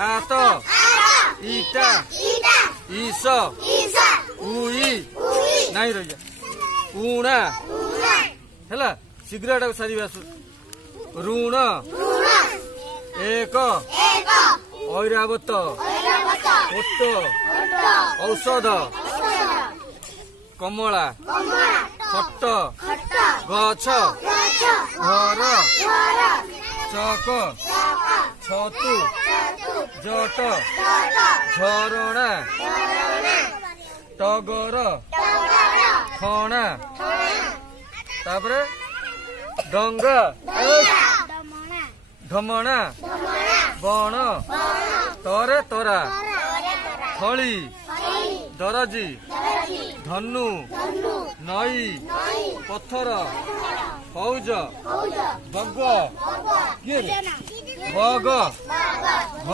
आत इटा ईस उई नहीं रही उणा है शीघ्र एटा सारी ऋण एक ऐरावत ओट औषध कमला खट गछ घर चक छतु जट झरणा टगर खणा तापरे डंगा ढमणा बण तरे तरा थली दरजी धनु नई पत्थर फौज बग बग